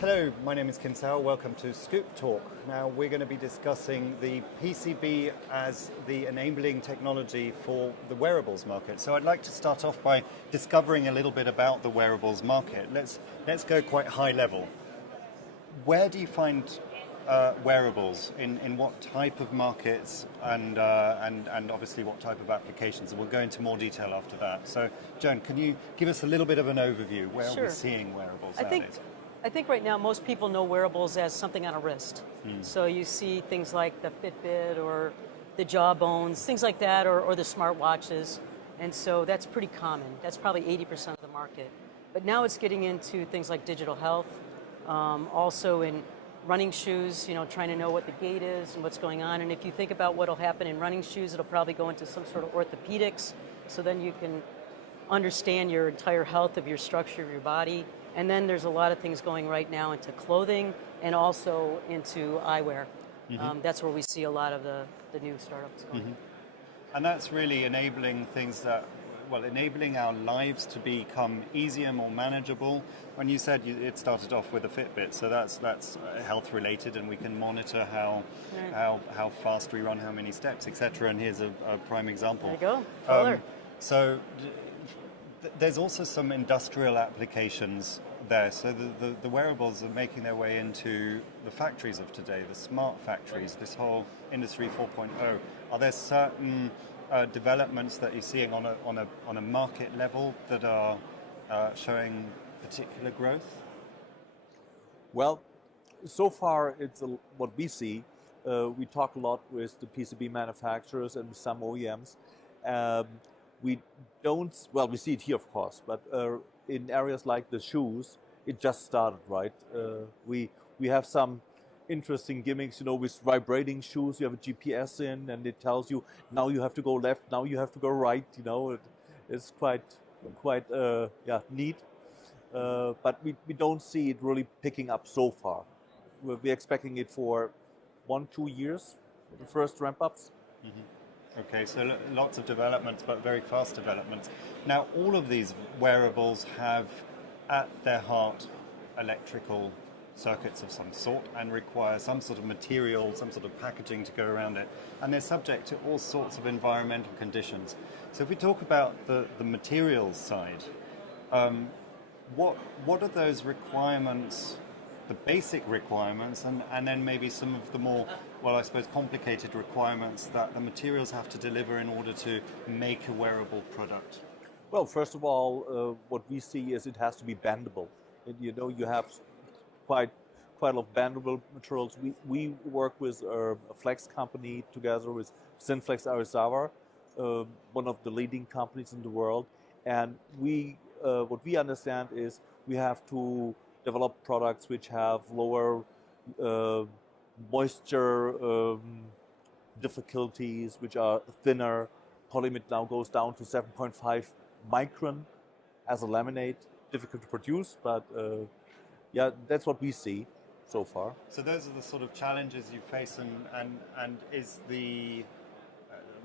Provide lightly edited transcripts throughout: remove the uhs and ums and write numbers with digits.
Hello, my name is Kim Sauer. Welcome to Scoop Talk. Now we're going to be discussing the PCB as the enabling technology for the wearables market. So I'd like to start off by discovering a little bit about the wearables market. Let's go quite high level. Where do you find wearables in what type of markets and obviously what type of applications? And we'll go into more detail after that. So Joan, can you give us a little bit of an overview? Where are we seeing wearables nowadays? I think right now most people know wearables as something on a wrist. So you see things like the Fitbit or the Jawbones, things like that, or the smartwatches. And so that's pretty common. That's probably 80% of the market. But now it's getting into things like digital health, also in running shoes, trying to know what the gait is and what's going on. And if you think about what will happen in running shoes, it'll probably go into some sort of orthopedics. So then you can understand your entire health of your structure of your body. And then there's a lot of things going right now into clothing and also into eyewear. That's where we see a lot of the new startups going. And that's really enabling things enabling our lives to become easier, more manageable. When you said it started off with a Fitbit, so that's health related, and we can monitor how fast we run, how many steps, etc. And here's a prime example. There you go. So there's also some industrial applications there. So the wearables are making their way into the factories of today, the smart factories, this whole industry 4.0. Are there certain developments that you're seeing on a market level that are showing particular growth? Well, so far it's what we see. We talk a lot with the PCB manufacturers and some OEMs. We see it here, of course, but in areas like the shoes, it just started, right? We have some interesting gimmicks, with vibrating shoes. You have a GPS in, and it tells you now you have to go left, now you have to go right. It's quite neat. But we don't see it really picking up so far. We're expecting it for 1-2 years, the first ramp-ups. Okay, so lots of developments, but very fast developments. Now, all of these wearables have at their heart electrical circuits of some sort and require some sort of material, some sort of packaging to go around it. And they're subject to all sorts of environmental conditions. So if we talk about the materials side, what are those requirements, the basic requirements, and then maybe some of the more, complicated requirements that the materials have to deliver in order to make a wearable product? Well, first of all, what we see is it has to be bendable. And, you have quite a lot of bendable materials. We work with a flex company together with Synflex Arizawa, one of the leading companies in the world. And what we understand is we have to develop products which have lower moisture difficulties, which are thinner. Polyimide now goes down to 7.5 micron as a laminate, difficult to produce, but that's what we see so far. So those are the sort of challenges you face, and is the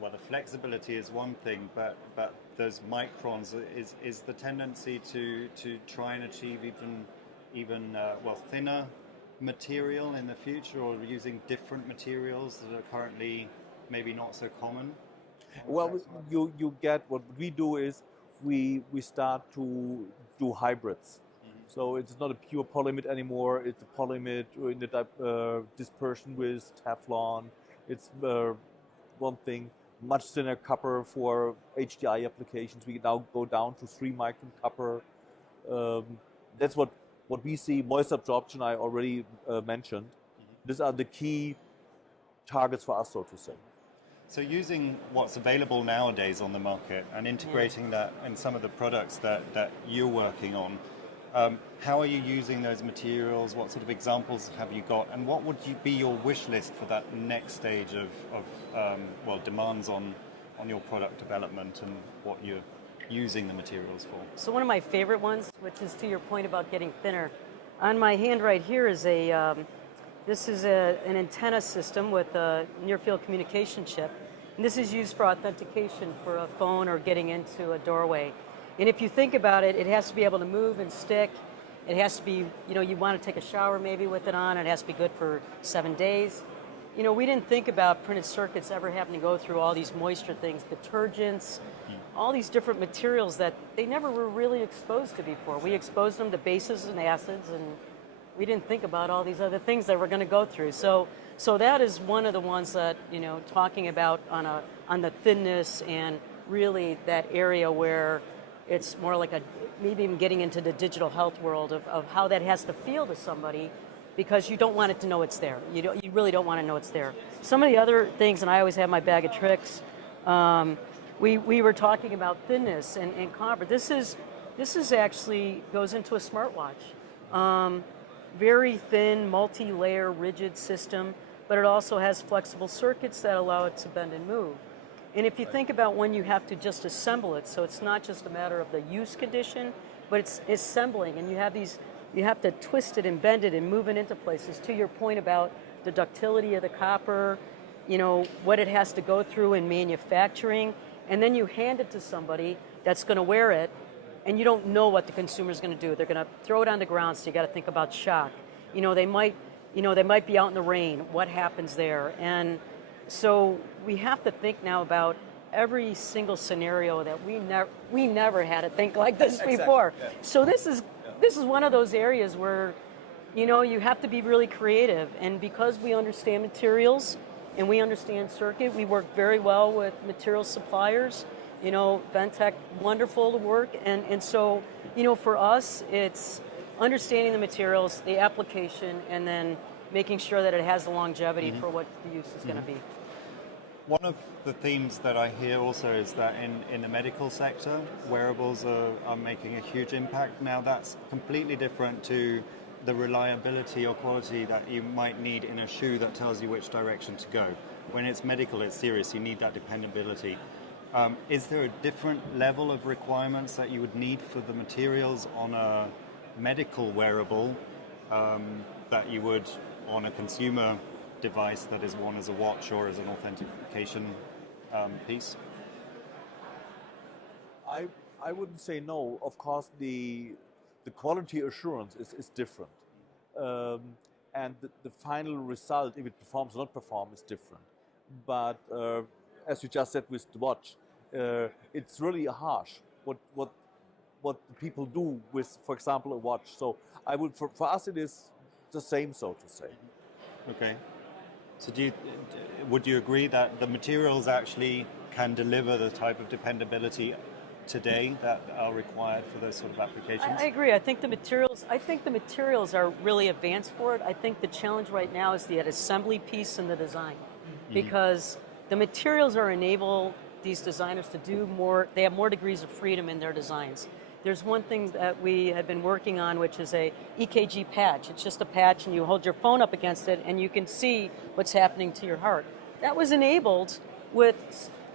the flexibility is one thing, but those microns is the tendency to try and achieve even thinner material in the future, or using different materials that are currently maybe not so common? Well, you get what we do is we start to do hybrids. So it's not a pure polyimide anymore. It's a polyimide in the dispersion with Teflon. It's one thing, much thinner copper for HDI applications. We now go down to 3 micron copper. That's what we see. Moisture absorption I already mentioned. These are the key targets for us, so to say. So using what's available nowadays on the market and integrating that in some of the products that you're working on, how are you using those materials? What sort of examples have you got? And what would be your wish list for that next stage of demands on your product development and what you're using the materials for? So one of my favorite ones, which is to your point about getting thinner, on my hand right here is an antenna system with a near-field communication chip. And this is used for authentication for a phone or getting into a doorway. And if you think about it, it has to be able to move and stick. It has to be, you want to take a shower maybe with it on. It has to be good for 7 days. We didn't think about printed circuits ever having to go through all these moisture things, detergents, all these different materials that they never were really exposed to before. We exposed them to bases and acids, and we didn't think about all these other things that we're going to go through. So that is one of the ones that, talking about on the thinness and really that area where it's more like maybe even getting into the digital health world of how that has to feel to somebody, because you don't want it to know it's there. You really don't want to know it's there. Some of the other things, and I always have my bag of tricks, we were talking about thinness and comfort. This is actually goes into a smartwatch. Very thin, multi-layer, rigid system, but it also has flexible circuits that allow it to bend and move. And if you think about when you have to just assemble it, so it's not just a matter of the use condition, but it's assembling, and you have to twist it and bend it and move it into places. To your point about the ductility of the copper, what it has to go through in manufacturing, and then you hand it to somebody that's going to wear it, and you don't know what the consumer's going to do. They're going to throw it on the ground, so you got to think about shock. They might be out in the rain. What happens there? And so we have to think now about every single scenario that we never had to think like this before. Yeah. So this is one of those areas where, you have to be really creative. And because we understand materials and we understand circuit, we work very well with material suppliers. Ventec, wonderful to work. And so, for us, it's understanding the materials, the application, and then making sure that it has the longevity for what the use is going to be. One of the themes that I hear also is that in the medical sector, wearables are making a huge impact. Now that's completely different to the reliability or quality that you might need in a shoe that tells you which direction to go. When it's medical, it's serious. You need that dependability. Is there a different level of requirements that you would need for the materials on a medical wearable that you would on a consumer device that is worn as a watch or as an authentication piece? I wouldn't say no. Of course, the quality assurance is different. And the final result, if it performs or not perform, is different. But as you just said with the watch, it's really harsh what people do with, for example, a watch. So for us, it is the same, so to say. Okay. So would you agree that the materials actually can deliver the type of dependability today that are required for those sort of applications? I agree. I think the materials are really advanced for it. I think the challenge right now is the assembly piece and the design, because the materials enable these designers to do more. They have more degrees of freedom in their designs. There's one thing that we have been working on, which is a EKG patch. It's just a patch, and you hold your phone up against it, and you can see what's happening to your heart. That was enabled with,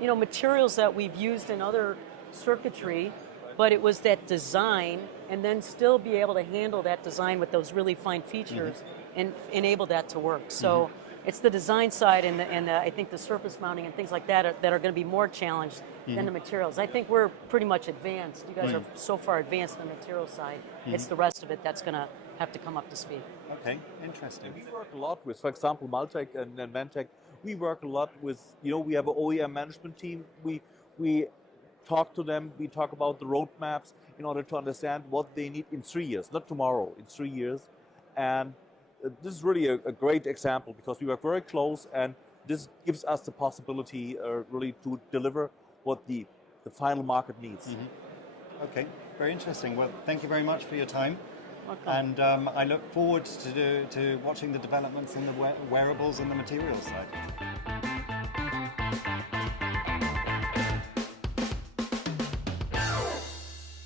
materials that we've used in other circuitry, but it was that design, and then still be able to handle that design with those really fine features and enable that to work. So it's the design side and I think the surface mounting and things like that are going to be more challenged than the materials. I think we're pretty much advanced. You guys are so far advanced on the material side. It's the rest of it that's going to have to come up to speed. Okay, interesting. We work a lot with, for example, Multek and Ventec. We work a lot with, we have an OEM management team. We talk to them. We talk about the roadmaps in order to understand what they need in 3 years, not tomorrow, in 3 years. And this is really a great example because we work very close, and this gives us the possibility really to deliver what the final market needs. Okay, very interesting. Well, thank you very much for your time. Welcome. And I look forward to watching the developments in the wearables and the materials side.